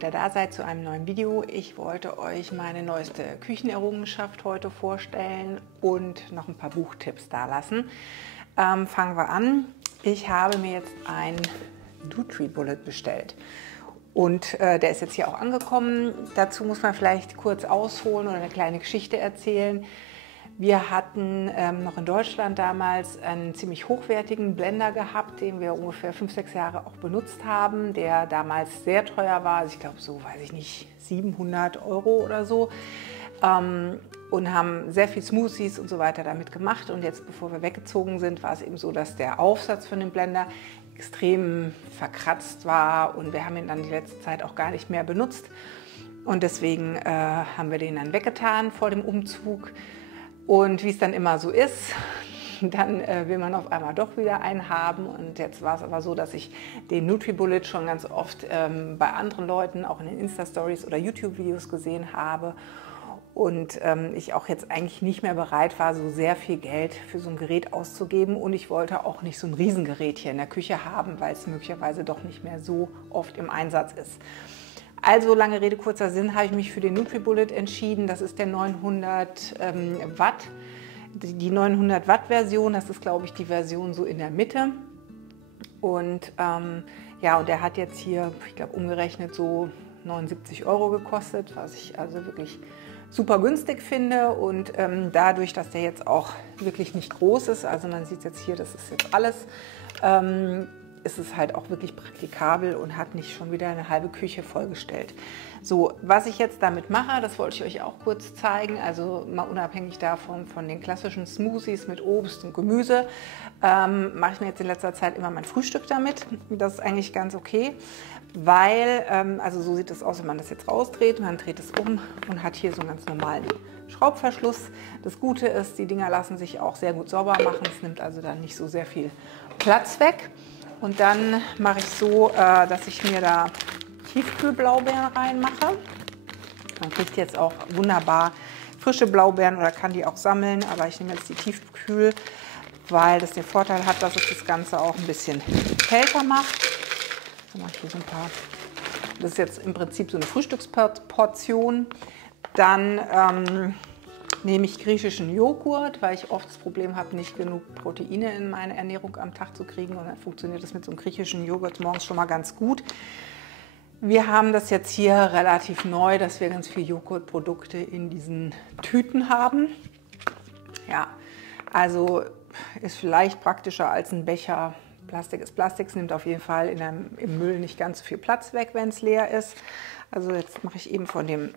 wieder da seid zu einem neuen Video. Ich wollte euch meine neueste Küchenerrungenschaft heute vorstellen und noch ein paar Buchtipps dalassen. Fangen wir an. Ich habe mir jetzt ein NutriBullet bestellt und der ist jetzt hier auch angekommen. Dazu muss man vielleicht kurz ausholen oder eine kleine Geschichte erzählen. Wir hatten noch in Deutschland damals einen ziemlich hochwertigen Blender gehabt, den wir ungefähr 5-6 Jahre auch benutzt haben, der damals sehr teuer war, also ich glaube so, weiß ich nicht, 700 € oder so, und haben sehr viel Smoothies und so weiter damit gemacht. Und jetzt, bevor wir weggezogen sind, war es eben so, dass der Aufsatz von dem Blender extrem verkratzt war und wir haben ihn dann die letzte Zeit auch gar nicht mehr benutzt. Und deswegen haben wir den dann weggetan vor dem Umzug. Und wie es dann immer so ist, dann will man auf einmal doch wieder einen haben. Und jetzt war es aber so, dass ich den NutriBullet schon ganz oft bei anderen Leuten, auch in den Insta-Stories oder YouTube-Videos gesehen habe. Und ich auch jetzt eigentlich nicht mehr bereit war, so sehr viel Geld für so ein Gerät auszugeben. Und ich wollte auch nicht so ein Riesengerät hier in der Küche haben, weil es möglicherweise doch nicht mehr so oft im Einsatz ist. Also, lange Rede, kurzer Sinn, habe ich mich für den NutriBullet entschieden. Das ist der 900 Watt, die 900 Watt Version. Das ist, glaube ich, die Version so in der Mitte. Und ja, und der hat jetzt hier, ich glaube, umgerechnet so 79 € gekostet, was ich also wirklich super günstig finde. Und dadurch, dass der jetzt auch wirklich nicht groß ist, also man sieht jetzt hier, das ist jetzt alles, ist es halt auch wirklich praktikabel und hat nicht schon wieder eine halbe Küche vollgestellt. So, was ich jetzt damit mache, das wollte ich euch auch kurz zeigen. Also mal unabhängig davon, von den klassischen Smoothies mit Obst und Gemüse, mache ich mir jetzt in letzter Zeit immer mein Frühstück damit. Das ist eigentlich ganz okay, weil, also so sieht es aus, wenn man das jetzt rausdreht. Man dreht es um und hat hier so einen ganz normalen Schraubverschluss. Das Gute ist, die Dinger lassen sich auch sehr gut sauber machen. Es nimmt also dann nicht so sehr viel Platz weg. Und dann mache ich so, dass ich mir da Tiefkühlblaubeeren reinmache. Man kriegt jetzt auch wunderbar frische Blaubeeren oder kann die auch sammeln, aber ich nehme jetzt die Tiefkühl, weil das den Vorteil hat, dass es das Ganze auch ein bisschen kälter macht. Dann mache ich hier so ein paar. Das ist jetzt im Prinzip so eine Frühstücksportion. Dann nehme ich griechischen Joghurt, weil ich oft das Problem habe, nicht genug Proteine in meine Ernährung am Tag zu kriegen. Und dann funktioniert das mit so einem griechischen Joghurt morgens schon mal ganz gut. Wir haben das jetzt hier relativ neu, dass wir ganz viele Joghurtprodukte in diesen Tüten haben. Ja, also ist vielleicht praktischer als ein Becher. Plastik ist Plastik, es nimmt auf jeden Fall im Müll nicht ganz so viel Platz weg, wenn es leer ist. Also jetzt mache ich eben von dem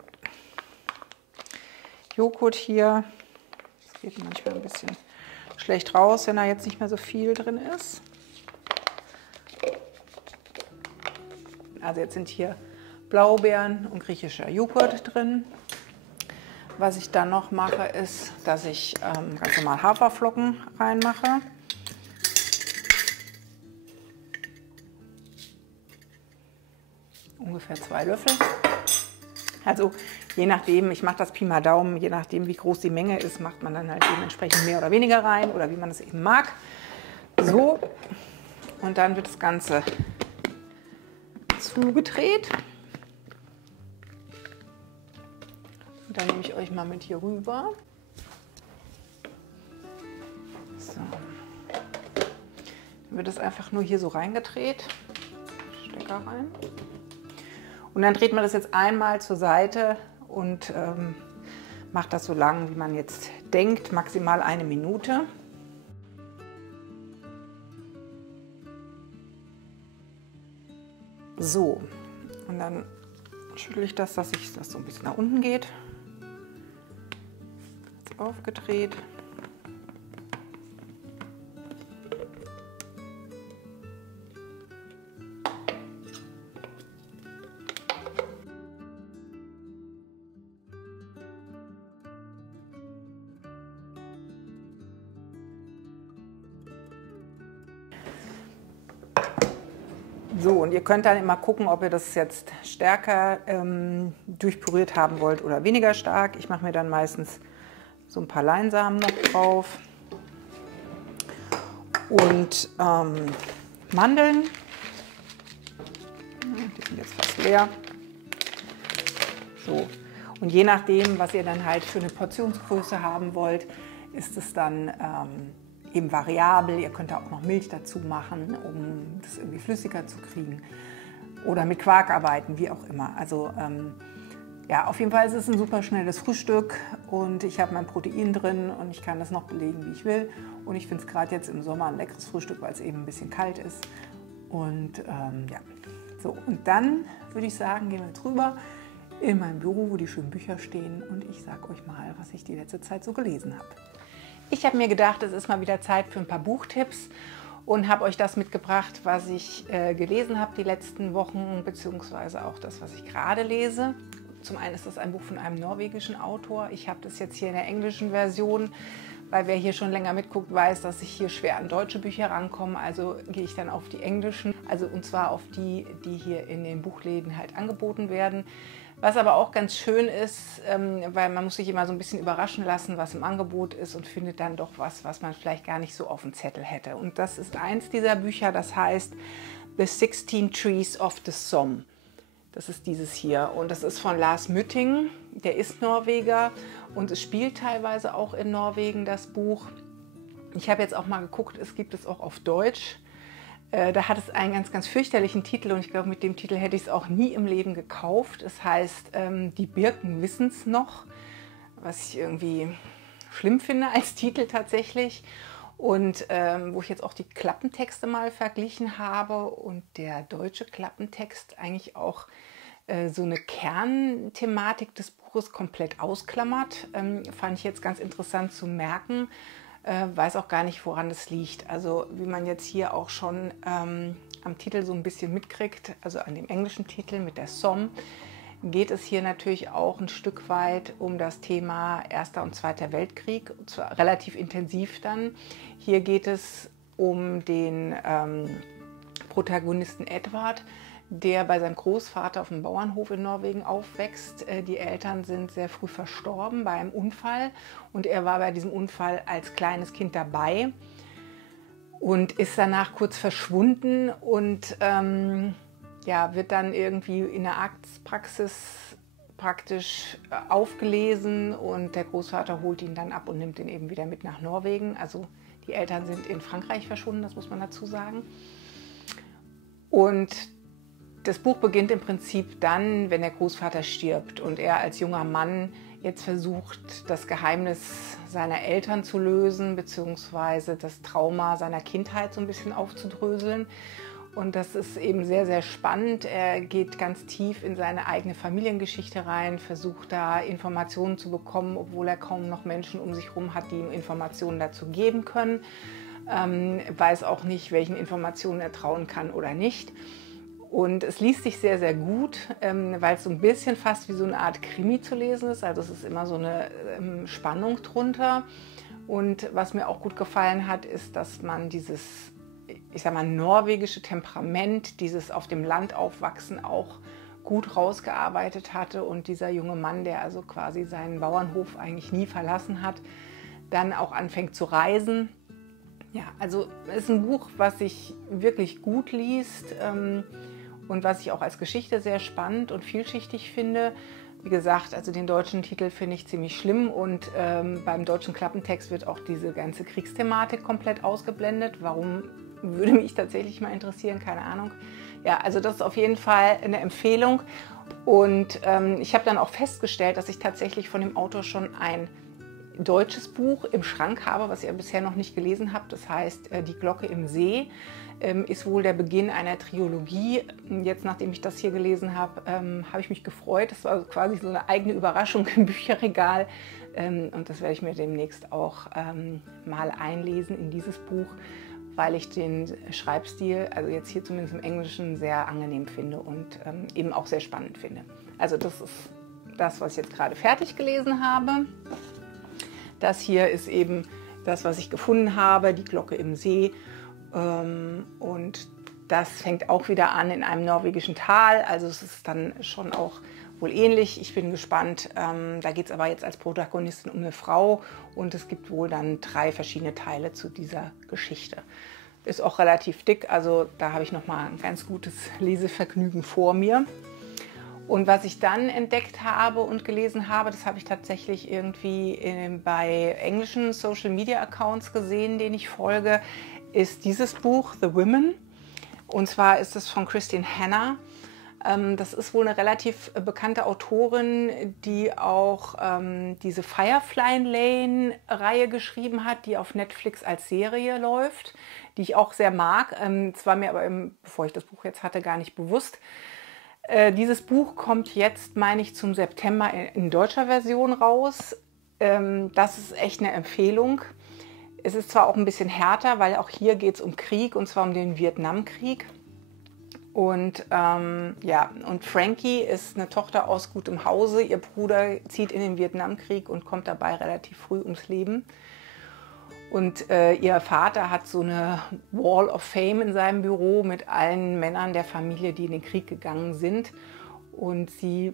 Joghurt hier. Das geht manchmal ein bisschen schlecht raus, wenn da jetzt nicht mehr so viel drin ist. Also jetzt sind hier Blaubeeren und griechischer Joghurt drin. Was ich dann noch mache, ist, dass ich ganz normal Haferflocken reinmache. Ungefähr 2 Löffel. Also je nachdem, ich mache das Pi mal Daumen, je nachdem wie groß die Menge ist, macht man dann halt dementsprechend mehr oder weniger rein oder wie man es eben mag. So, und dann wird das Ganze zugedreht. Und dann nehme ich euch mal mit hier rüber. So. Dann wird es einfach nur hier so reingedreht. Stecker rein. Und dann dreht man das jetzt einmal zur Seite und macht das so lang, wie man jetzt denkt, maximal 1 Minute. So, und dann schüttle ich das, dass das so ein bisschen nach unten geht. Jetzt aufgedreht. So, und ihr könnt dann immer gucken, ob ihr das jetzt stärker durchpüriert haben wollt oder weniger stark. Ich mache mir dann meistens so ein paar Leinsamen noch drauf und Mandeln. Die sind jetzt fast leer. So. Und je nachdem, was ihr dann halt für eine Portionsgröße haben wollt, ist es dann eben variabel. Ihr könnt da auch noch Milch dazu machen, um das irgendwie flüssiger zu kriegen. Oder mit Quark arbeiten, wie auch immer. Also ja, auf jeden Fall ist es ein super schnelles Frühstück und ich habe mein Protein drin und ich kann das noch belegen, wie ich will. Und ich finde es gerade jetzt im Sommer ein leckeres Frühstück, weil es eben ein bisschen kalt ist. Und ja, so. Und dann würde ich sagen, gehen wir jetzt rüber in mein Büro, wo die schönen Bücher stehen und ich sage euch mal, was ich die letzte Zeit so gelesen habe. Ich habe mir gedacht, es ist mal wieder Zeit für ein paar Buchtipps und habe euch das mitgebracht, was ich gelesen habe die letzten Wochen, beziehungsweise auch das, was ich gerade lese. Zum einen ist das ein Buch von einem norwegischen Autor. Ich habe das jetzt hier in der englischen Version, weil wer hier schon länger mitguckt, weiß, dass ich hier schwer an deutsche Bücher rankomme. Also gehe ich dann auf die englischen, also und zwar auf die, die hier in den Buchläden halt angeboten werden. Was aber auch ganz schön ist, weil man muss sich immer so ein bisschen überraschen lassen, was im Angebot ist und findet dann doch was man vielleicht gar nicht so auf dem Zettel hätte. Und das ist eins dieser Bücher, das heißt The 16 Trees of the Somme. Das ist dieses hier und das ist von Lars Mytting, der ist Norweger und es spielt teilweise auch in Norwegen, das Buch. Ich habe jetzt auch mal geguckt, es gibt es auch auf Deutsch. Da hat es einen ganz, ganz fürchterlichen Titel und ich glaube, mit dem Titel hätte ich es auch nie im Leben gekauft. Es heißt Die Birken wissen's noch, was ich irgendwie schlimm finde als Titel tatsächlich. Und wo ich jetzt auch die Klappentexte mal verglichen habe und der deutsche Klappentext eigentlich auch so eine Kernthematik des Buches komplett ausklammert, fand ich jetzt ganz interessant zu merken. Weiß auch gar nicht, woran es liegt. Also wie man jetzt hier auch schon am Titel so ein bisschen mitkriegt, also an dem englischen Titel mit der Somme, geht es hier natürlich auch ein Stück weit um das Thema Erster und Zweiter Weltkrieg, und zwar relativ intensiv dann. Hier geht es um den Protagonisten Edward, der bei seinem Großvater auf dem Bauernhof in Norwegen aufwächst. Die Eltern sind sehr früh verstorben bei einem Unfall und er war bei diesem Unfall als kleines Kind dabei und ist danach kurz verschwunden und ja, wird dann irgendwie in der Arztpraxis praktisch aufgelesen und der Großvater holt ihn dann ab und nimmt ihn eben wieder mit nach Norwegen. Also die Eltern sind in Frankreich verschwunden, das muss man dazu sagen. Und das Buch beginnt im Prinzip dann, wenn der Großvater stirbt und er als junger Mann jetzt versucht, das Geheimnis seiner Eltern zu lösen, beziehungsweise das Trauma seiner Kindheit so ein bisschen aufzudröseln. Und das ist eben sehr, sehr spannend. Er geht ganz tief in seine eigene Familiengeschichte rein, versucht da Informationen zu bekommen, obwohl er kaum noch Menschen um sich herum hat, die ihm Informationen dazu geben können. Weiß auch nicht, welchen Informationen er trauen kann oder nicht. Und es liest sich sehr, sehr gut, weil es so ein bisschen fast wie so eine Art Krimi zu lesen ist. Also es ist immer so eine Spannung drunter. Und was mir auch gut gefallen hat, ist, dass man dieses, ich sag mal, norwegische Temperament, dieses auf dem Land aufwachsen auch gut rausgearbeitet hatte. Und dieser junge Mann, der also quasi seinen Bauernhof eigentlich nie verlassen hat, dann auch anfängt zu reisen. Ja, also es ist ein Buch, was sich wirklich gut liest. Und was ich auch als Geschichte sehr spannend und vielschichtig finde. Wie gesagt, also den deutschen Titel finde ich ziemlich schlimm und beim deutschen Klappentext wird auch diese ganze Kriegsthematik komplett ausgeblendet. Warum, würde mich tatsächlich mal interessieren, keine Ahnung. Ja, also das ist auf jeden Fall eine Empfehlung und ich habe dann auch festgestellt, dass ich tatsächlich von dem Autor schon ein deutsches Buch im Schrank habe, was ihr bisher noch nicht gelesen habt. Das heißt Die Glocke im See. Ist wohl der Beginn einer Trilogie. Jetzt, nachdem ich das hier gelesen habe, habe ich mich gefreut. Das war quasi so eine eigene Überraschung im Bücherregal. Und das werde ich mir demnächst auch mal einlesen in dieses Buch, weil ich den Schreibstil, also jetzt hier zumindest im Englischen, sehr angenehm finde und eben auch sehr spannend finde. Also das ist das, was ich jetzt gerade fertig gelesen habe. Das hier ist eben das, was ich gefunden habe, Die Glocke im See. Und das fängt auch wieder an in einem norwegischen Tal. Also es ist dann schon auch wohl ähnlich. Ich bin gespannt. Da geht es aber jetzt als Protagonistin um eine Frau. Und es gibt wohl dann 3 verschiedene Teile zu dieser Geschichte. Ist auch relativ dick. Also da habe ich nochmal ein ganz gutes Lesevergnügen vor mir. Und was ich dann entdeckt habe und gelesen habe, das habe ich tatsächlich irgendwie bei englischen Social-Media-Accounts gesehen, denen ich folge, ist dieses Buch The Women. Und zwar ist es von Christine Hanna. Das ist wohl eine relativ bekannte Autorin, die auch diese Firefly Lane-Reihe geschrieben hat, die auf Netflix als Serie läuft, die ich auch sehr mag. Das war mir aber, bevor ich das Buch jetzt hatte, gar nicht bewusst. Dieses Buch kommt jetzt, meine ich, zum September in deutscher Version raus. Das ist echt eine Empfehlung. Es ist zwar auch ein bisschen härter, weil auch hier geht es um Krieg, und zwar um den Vietnamkrieg. Und ja, und Frankie ist eine Tochter aus gutem Hause. Ihr Bruder zieht in den Vietnamkrieg und kommt dabei relativ früh ums Leben. Und ihr Vater hat so eine Wall of Fame in seinem Büro mit allen Männern der Familie, die in den Krieg gegangen sind. Und sie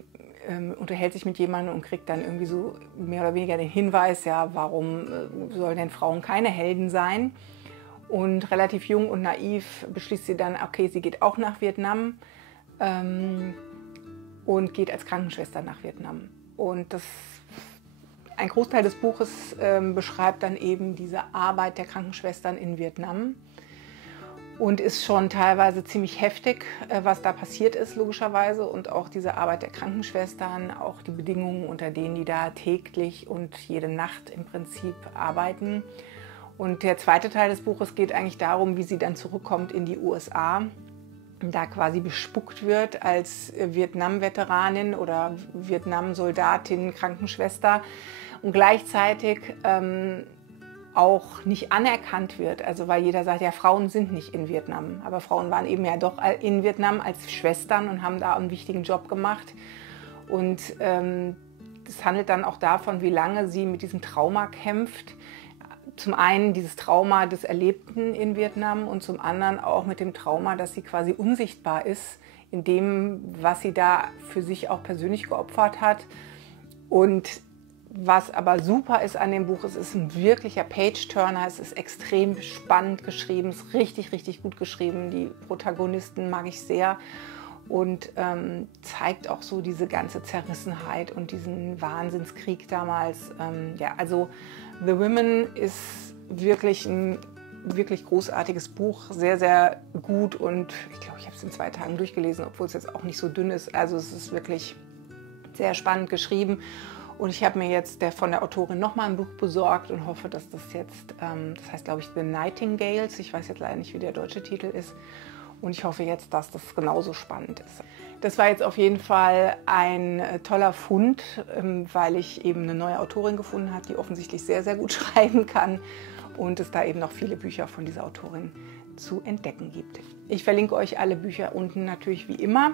unterhält sich mit jemandem und kriegt dann irgendwie so mehr oder weniger den Hinweis, ja, warum sollen denn Frauen keine Helden sein? Und relativ jung und naiv beschließt sie dann, okay, sie geht auch nach Vietnam und geht als Krankenschwester nach Vietnam. Und ein Großteil des Buches beschreibt dann eben diese Arbeit der Krankenschwestern in Vietnam und ist schon teilweise ziemlich heftig, was da passiert ist, logischerweise. Und auch diese Arbeit der Krankenschwestern, auch die Bedingungen, unter denen die da täglich und jede Nacht im Prinzip arbeiten. Und der zweite Teil des Buches geht eigentlich darum, wie sie dann zurückkommt in die USA, da quasi bespuckt wird als Vietnam-Veteranin oder Vietnam-Soldatin, Krankenschwester und gleichzeitig auch nicht anerkannt wird. Also weil jeder sagt, ja, Frauen sind nicht in Vietnam, aber Frauen waren eben ja doch in Vietnam als Schwestern und haben da einen wichtigen Job gemacht. Und das handelt dann auch davon, wie lange sie mit diesem Trauma kämpft. Zum einen dieses Trauma des Erlebten in Vietnam und zum anderen auch mit dem Trauma, dass sie quasi unsichtbar ist in dem, was sie da für sich auch persönlich geopfert hat. Und was aber super ist an dem Buch, es ist ein wirklicher Page-Turner, es ist extrem spannend geschrieben, es ist richtig, richtig gut geschrieben. Die Protagonisten mag ich sehr und zeigt auch so diese ganze Zerrissenheit und diesen Wahnsinnskrieg damals. Ja, also The Women ist wirklich ein wirklich großartiges Buch, sehr, sehr gut und ich glaube, ich habe es in 2 Tagen durchgelesen, obwohl es jetzt auch nicht so dünn ist. Also es ist wirklich sehr spannend geschrieben. Und ich habe mir jetzt von der Autorin nochmal ein Buch besorgt und hoffe, dass das jetzt, das heißt glaube ich The Nightingales, ich weiß jetzt leider nicht, wie der deutsche Titel ist. Und ich hoffe jetzt, dass das genauso spannend ist. Das war jetzt auf jeden Fall ein toller Fund, weil ich eben eine neue Autorin gefunden habe, die offensichtlich sehr, sehr gut schreiben kann. Und es da eben noch viele Bücher von dieser Autorin zu entdecken gibt. Ich verlinke euch alle Bücher unten natürlich wie immer.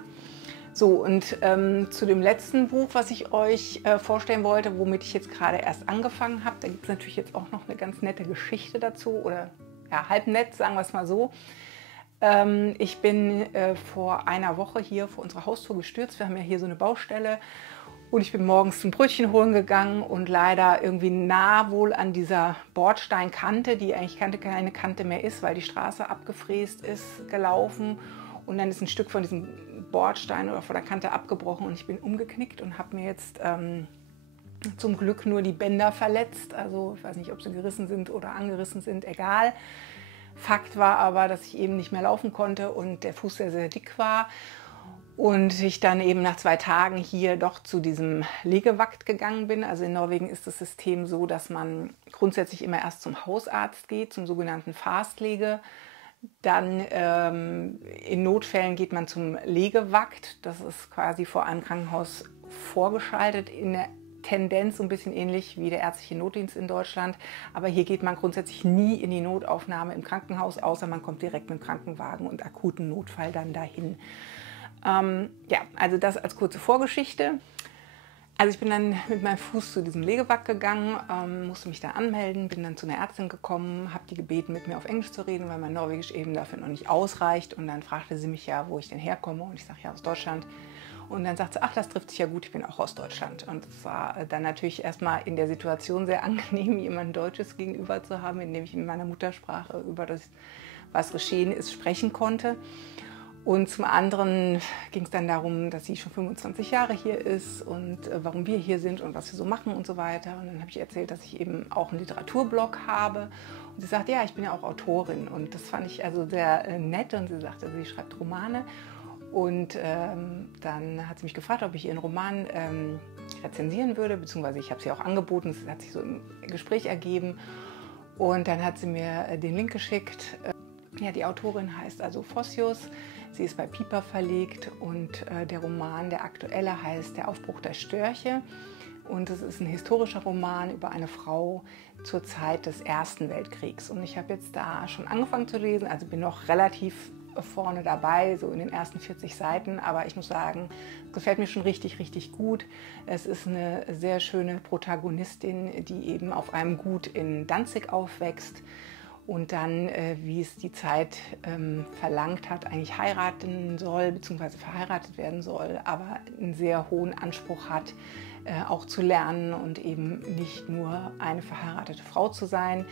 So, und zu dem letzten Buch, was ich euch vorstellen wollte, womit ich jetzt gerade erst angefangen habe, da gibt es natürlich jetzt auch noch eine ganz nette Geschichte dazu, oder ja, halb nett, sagen wir es mal so. Ich bin vor einer Woche hier vor unserer Haustür gestürzt. Wir haben ja hier so eine Baustelle und ich bin morgens zum Brötchen holen gegangen und leider irgendwie nah wohl an dieser Bordsteinkante, die eigentlich keine Kante mehr ist, weil die Straße abgefräst ist, gelaufen. Und dann ist ein Stück von diesem Bordstein oder von der Kante abgebrochen und ich bin umgeknickt und habe mir jetzt zum Glück nur die Bänder verletzt. Also ich weiß nicht, ob sie gerissen sind oder angerissen sind, egal. Fakt war aber, dass ich eben nicht mehr laufen konnte und der Fuß sehr, sehr dick war. Und ich dann eben nach 2 Tagen hier doch zu diesem Legewakt gegangen bin. Also in Norwegen ist das System so, dass man grundsätzlich immer erst zum Hausarzt geht, zum sogenannten Fastlege. Dann in Notfällen geht man zum Legewakt. Das ist quasi vor einem Krankenhaus vorgeschaltet, in der Tendenz so ein bisschen ähnlich wie der ärztliche Notdienst in Deutschland. Aber hier geht man grundsätzlich nie in die Notaufnahme im Krankenhaus, außer man kommt direkt mit dem Krankenwagen und akuten Notfall dann dahin. Ja, also das als kurze Vorgeschichte. Also ich bin dann mit meinem Fuß zu diesem Legewakt gegangen, musste mich da anmelden, bin dann zu einer Ärztin gekommen, habe die gebeten, mit mir auf Englisch zu reden, weil mein Norwegisch eben dafür noch nicht ausreicht. Und dann fragte sie mich ja, wo ich denn herkomme. Und ich sage, ja, aus Deutschland. Und dann sagt sie, ach, das trifft sich ja gut, ich bin auch aus Deutschland. Und es war dann natürlich erstmal in der Situation sehr angenehm, jemand Deutsches gegenüber zu haben, indem ich in meiner Muttersprache über das, was geschehen ist, sprechen konnte. Und zum anderen ging es dann darum, dass sie schon 25 Jahre hier ist und warum wir hier sind und was wir so machen und so weiter. Und dann habe ich erzählt, dass ich eben auch einen Literaturblog habe. Und sie sagt, ja, ich bin ja auch Autorin. Und das fand ich also sehr nett. Und sie sagte, sie schreibt Romane. Und dann hat sie mich gefragt, ob ich ihren Roman rezensieren würde, beziehungsweise ich habe sie auch angeboten. Es hat sich so im Gespräch ergeben. Und dann hat sie mir den Link geschickt. Ja, die Autorin heißt also Fossius. Sie ist bei Piper verlegt und der Roman, der aktuelle, heißt Der Aufbruch der Störche. Und es ist ein historischer Roman über eine Frau zur Zeit des Ersten Weltkriegs. Und ich habe jetzt da schon angefangen zu lesen, also bin noch relativ vorne dabei, so in den ersten 40 Seiten. Aber ich muss sagen, es gefällt mir schon richtig, richtig gut. Es ist eine sehr schöne Protagonistin, die eben auf einem Gut in Danzig aufwächst. Und dann, wie es die Zeit verlangt hat, eigentlich heiraten soll bzw. verheiratet werden soll, aber einen sehr hohen Anspruch hat, auch zu lernen und eben nicht nur eine verheiratete Frau zu sein.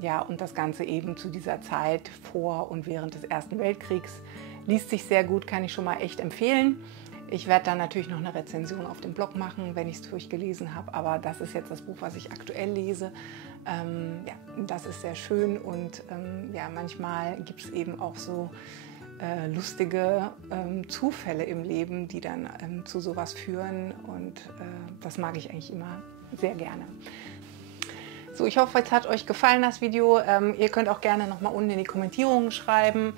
Ja, und das Ganze eben zu dieser Zeit vor und während des Ersten Weltkriegs. Liest sich sehr gut, kann ich schon mal echt empfehlen. Ich werde dann natürlich noch eine Rezension auf dem Blog machen, wenn ich es durchgelesen habe, aber das ist jetzt das Buch, was ich aktuell lese. Ja, das ist sehr schön und ja, manchmal gibt es eben auch so lustige Zufälle im Leben, die dann zu sowas führen und das mag ich eigentlich immer sehr gerne. So, ich hoffe, es hat euch gefallen, das Video. Ihr könnt auch gerne nochmal unten in die Kommentierungen schreiben,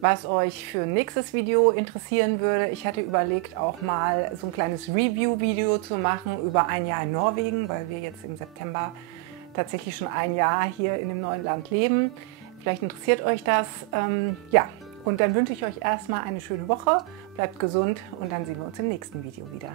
was euch für ein nächstes Video interessieren würde. Ich hatte überlegt, auch mal so ein kleines Review-Video zu machen über ein Jahr in Norwegen, weil wir jetzt im September tatsächlich schon ein Jahr hier in dem neuen Land leben. Vielleicht interessiert euch das. Ja, und dann wünsche ich euch erstmal eine schöne Woche. Bleibt gesund und dann sehen wir uns im nächsten Video wieder.